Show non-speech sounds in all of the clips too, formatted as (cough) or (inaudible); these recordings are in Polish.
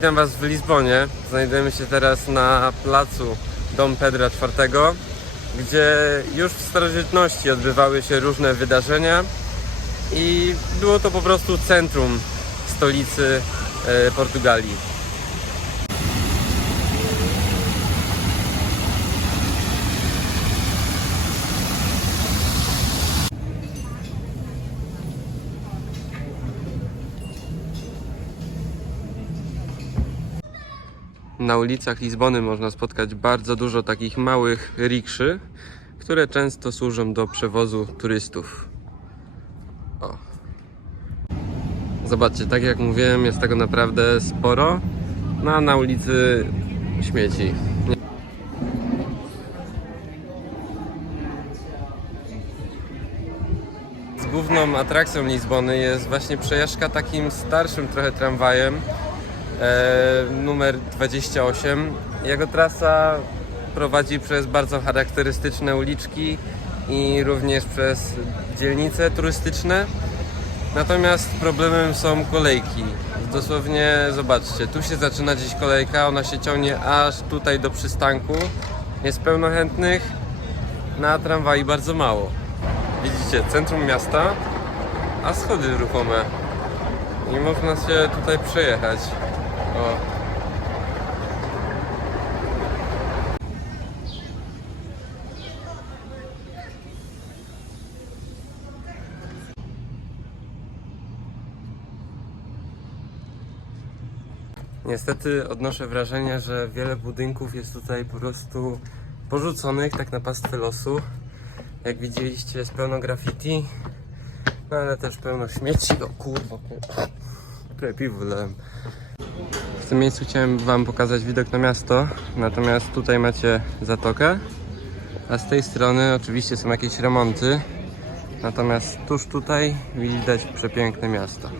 Witam Was w Lizbonie. Znajdujemy się teraz na placu Dom Pedra IV, gdzie już w starożytności odbywały się różne wydarzenia i było to po prostu centrum stolicy e, Portugalii. Na ulicach Lizbony można spotkać bardzo dużo takich małych rikszy, które często służą do przewozu turystów. O. Zobaczcie, tak jak mówiłem, jest tego naprawdę sporo. No a na ulicy śmieci. Główną atrakcją Lizbony jest właśnie przejażdżka takim starszym trochę tramwajem numer 28. Jego trasa prowadzi przez bardzo charakterystyczne uliczki i również przez dzielnice turystyczne. Natomiast problemem są kolejki. Dosłownie zobaczcie, tu się zaczyna gdzieś kolejka, ona się ciągnie aż tutaj do przystanku. Jest pełno chętnych, na tramwaj bardzo mało. Widzicie, centrum miasta, a schody ruchome. Nie można się tutaj przejechać. Niestety odnoszę wrażenie, że wiele budynków jest tutaj po prostu porzuconych tak na pastwę losu. Jak widzieliście jest pełno graffiti, no ale też pełno śmieci. O kurwa, tutaj piwo wylałem. W tym miejscu chciałem Wam pokazać widok na miasto, natomiast tutaj macie zatokę, a z tej strony oczywiście są jakieś remonty, natomiast tuż tutaj widać przepiękne miasto.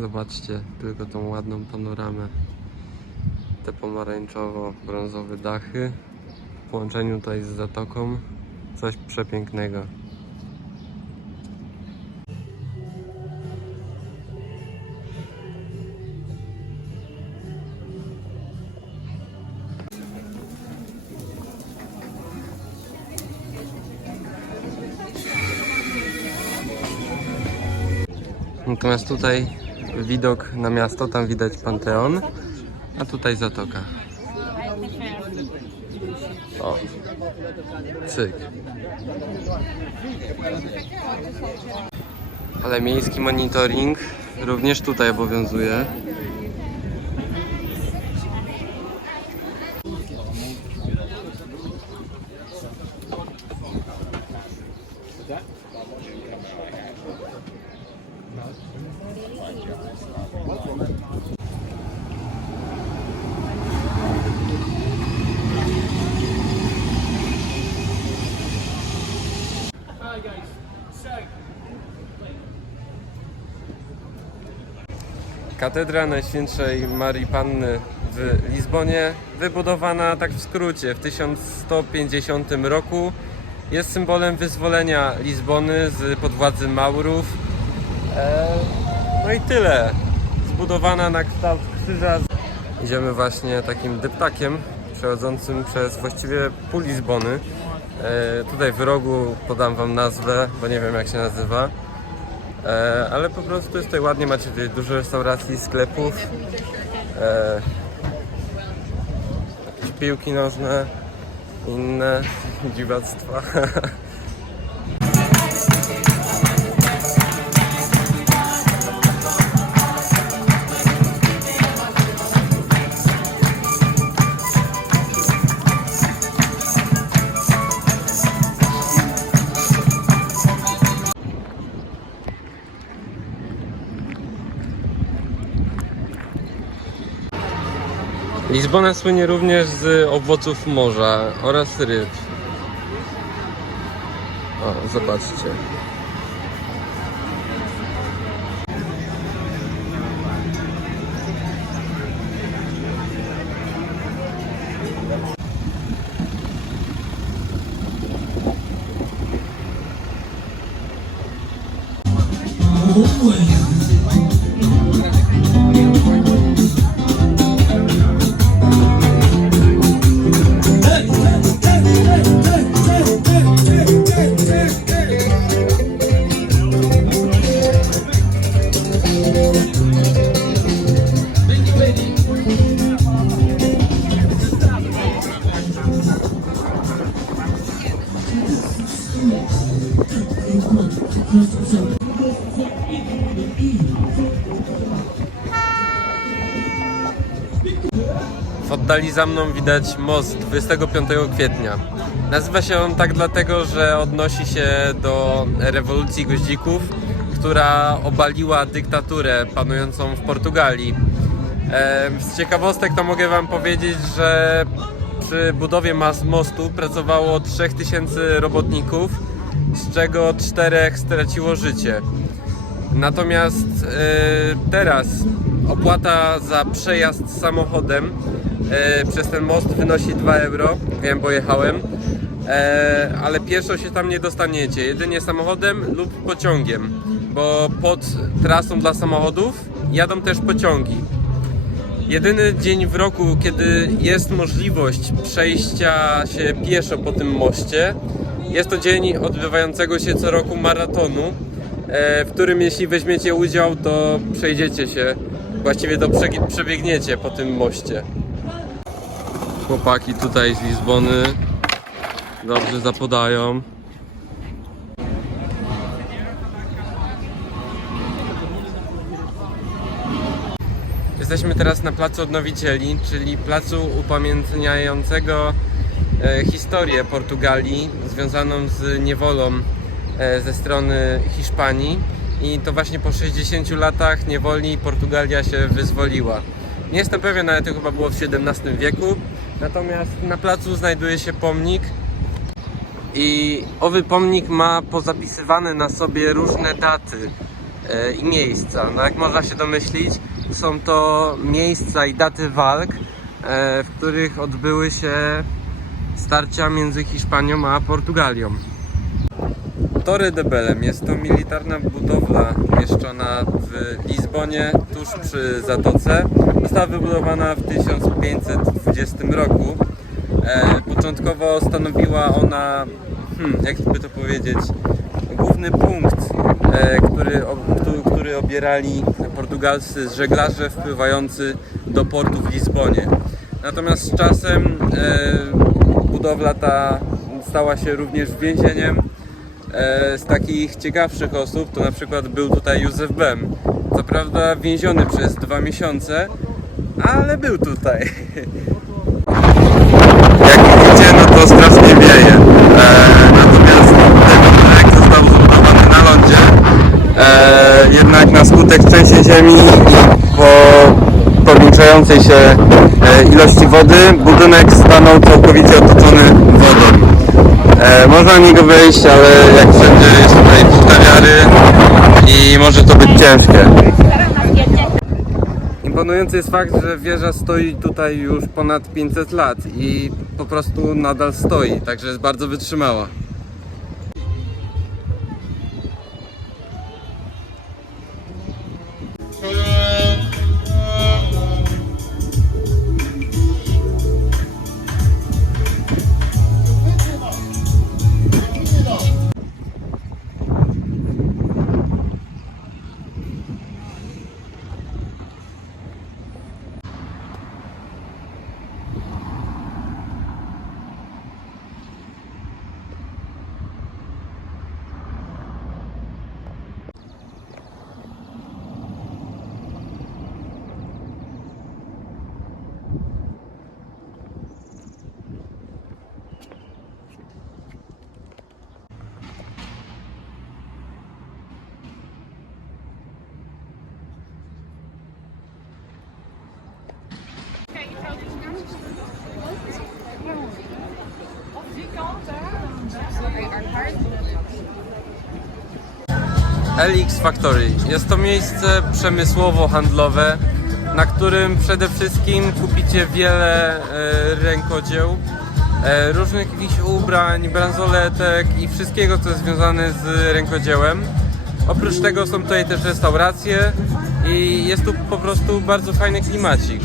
Zobaczcie tylko tą ładną panoramę. Te pomarańczowo-brązowe dachy w połączeniu tutaj z zatoką. Coś przepięknego. Natomiast tutaj widok na miasto, tam widać Panteon, a tutaj zatoka. O, cyk. Ale miejski monitoring również tutaj obowiązuje. Katedra Najświętszej Marii Panny w Lizbonie, wybudowana tak w skrócie w 1150 roku, jest symbolem wyzwolenia Lizbony z pod władzy Maurów. E, no i tyle. Zbudowana na kształt krzyża. Idziemy właśnie takim deptakiem przechodzącym przez właściwie pół Lizbony. E, tutaj w rogu podam wam nazwę, bo nie wiem jak się nazywa. E, ale po prostu jest tutaj ładnie, macie tutaj dużo restauracji, sklepów, e, jakieś piłki nożne, inne (laughs) dziwactwa. (laughs) Lizbona słynie również z owoców morza oraz ryb. O, zobaczcie. Oddali za mną widać most 25 kwietnia. Nazywa się on tak dlatego, że odnosi się do rewolucji goździków, która obaliła dyktaturę panującą w Portugalii. Z ciekawostek to mogę Wam powiedzieć, że przy budowie mas mostu pracowało 3000 robotników, z czego czterech straciło życie. Natomiast e, teraz opłata za przejazd samochodem przez ten most wynosi 2 euro. Wiem, bo jechałem. E, ale pieszo się tam nie dostaniecie, jedynie samochodem lub pociągiem, bo pod trasą dla samochodów jadą też pociągi. Jedyny dzień w roku, kiedy jest możliwość przejścia się pieszo po tym moście, jest to dzień odbywającego się co roku maratonu, e, w którym jeśli weźmiecie udział, to przejdziecie się, właściwie to przebiegniecie po tym moście. Chłopaki tutaj z Lizbony dobrze zapodają. Jesteśmy teraz na Placu Odnowicieli, czyli placu upamiętniającego e, historię Portugalii związaną z niewolą e, ze strony Hiszpanii. I to właśnie po 60 latach niewoli Portugalia się wyzwoliła. Nie jestem pewien, ale to chyba było w XVII wieku. Natomiast na placu znajduje się pomnik i owy pomnik ma pozapisywane na sobie różne daty e, i miejsca. No jak można się domyślić, są to miejsca i daty walk, e, w których odbyły się starcia między Hiszpanią a Portugalią. Torre de Belem jest to militarna budowla umieszczona w Lizbonie, tuż przy Zatoce. Została wybudowana w 1520 roku. E, początkowo stanowiła ona, hmm, jak by to powiedzieć, główny punkt, e, który, który obierali portugalscy żeglarze wpływający do portu w Lizbonie. Natomiast z czasem e, budowla ta stała się również więzieniem. E, z takich ciekawszych osób to na przykład był tutaj Józef Bem. Co prawda więziony przez dwa miesiące, ale był tutaj. (laughs) Jak widzicie, no to strasznie wieje. E, natomiast ten budynek został zbudowany na lądzie. E, jednak na skutek trzęsień ziemi i po powiększającej się e, ilości wody budynek stanął całkowicie otoczony. E, można na niego wejść, ale jak wszędzie jest tutaj cztery i może to być ciężkie. Imponujący jest fakt, że wieża stoi tutaj już ponad 500 lat i po prostu nadal stoi, także jest bardzo wytrzymała. LX Factory. Jest to miejsce przemysłowo-handlowe, na którym przede wszystkim kupicie wiele e, rękodzieł, e, różnych jakichś ubrań, bransoletek i wszystkiego, co jest związane z rękodziełem. Oprócz tego są tutaj też restauracje i jest tu po prostu bardzo fajny klimacik.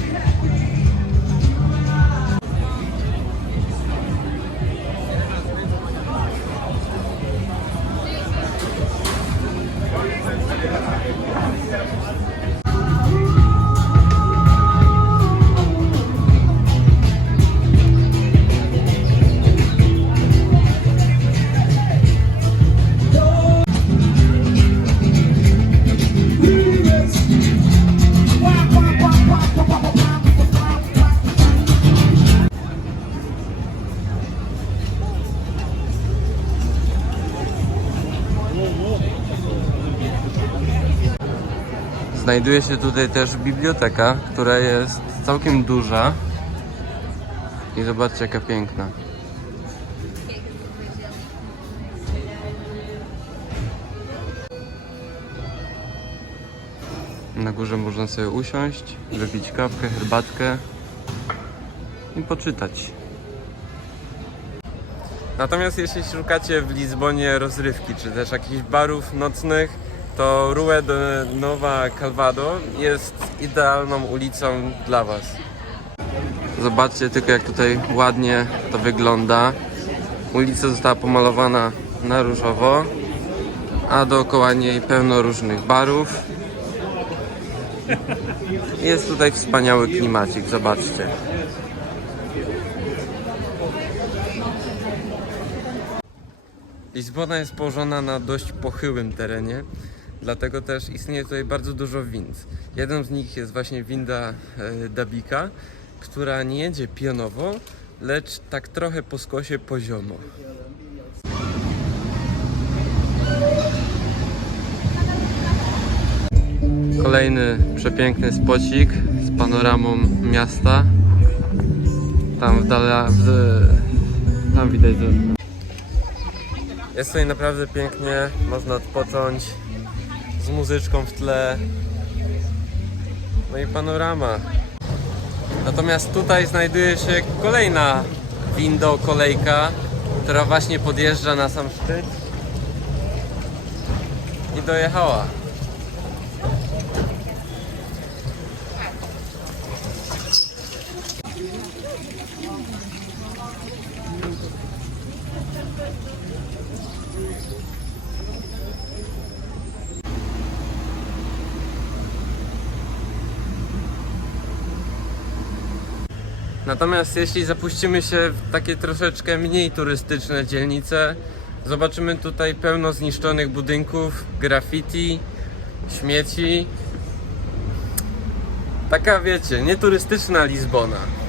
Znajduje się tutaj też biblioteka, która jest całkiem duża. I zobaczcie jaka piękna. Na górze można sobie usiąść, wypić kawkę, herbatkę i poczytać. Natomiast jeśli szukacie w Lizbonie rozrywki, czy też jakichś barów nocnych, to Rue de Nova Calvado jest idealną ulicą dla Was. Zobaczcie tylko jak tutaj ładnie to wygląda. Ulica została pomalowana na różowo, a dookoła niej pełno różnych barów. Jest tutaj wspaniały klimacik, zobaczcie. Lizbona jest położona na dość pochyłym terenie, dlatego też istnieje tutaj bardzo dużo wind. Jeden z nich jest właśnie winda e, Dabika, która nie jedzie pionowo, lecz tak trochę po skosie poziomo. Kolejny przepiękny spocik z panoramą miasta. Tam w dala, tam widać, jest tutaj naprawdę pięknie, można odpocząć z muzyczką w tle. No i panorama. Natomiast tutaj znajduje się kolejna window kolejka, która właśnie podjeżdża na sam szczyt i dojechała. Natomiast jeśli zapuścimy się w takie troszeczkę mniej turystyczne dzielnice, zobaczymy tutaj pełno zniszczonych budynków, graffiti, śmieci. Taka wiecie, nieturystyczna Lizbona.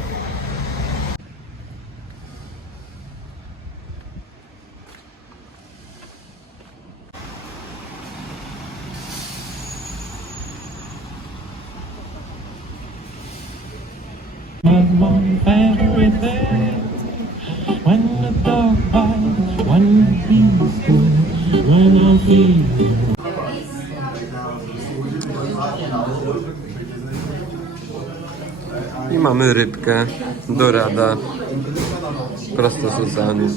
One everything. When the dog bites, when the bees good, when I. I mamy rybkę, dorada, prosto z oceanu.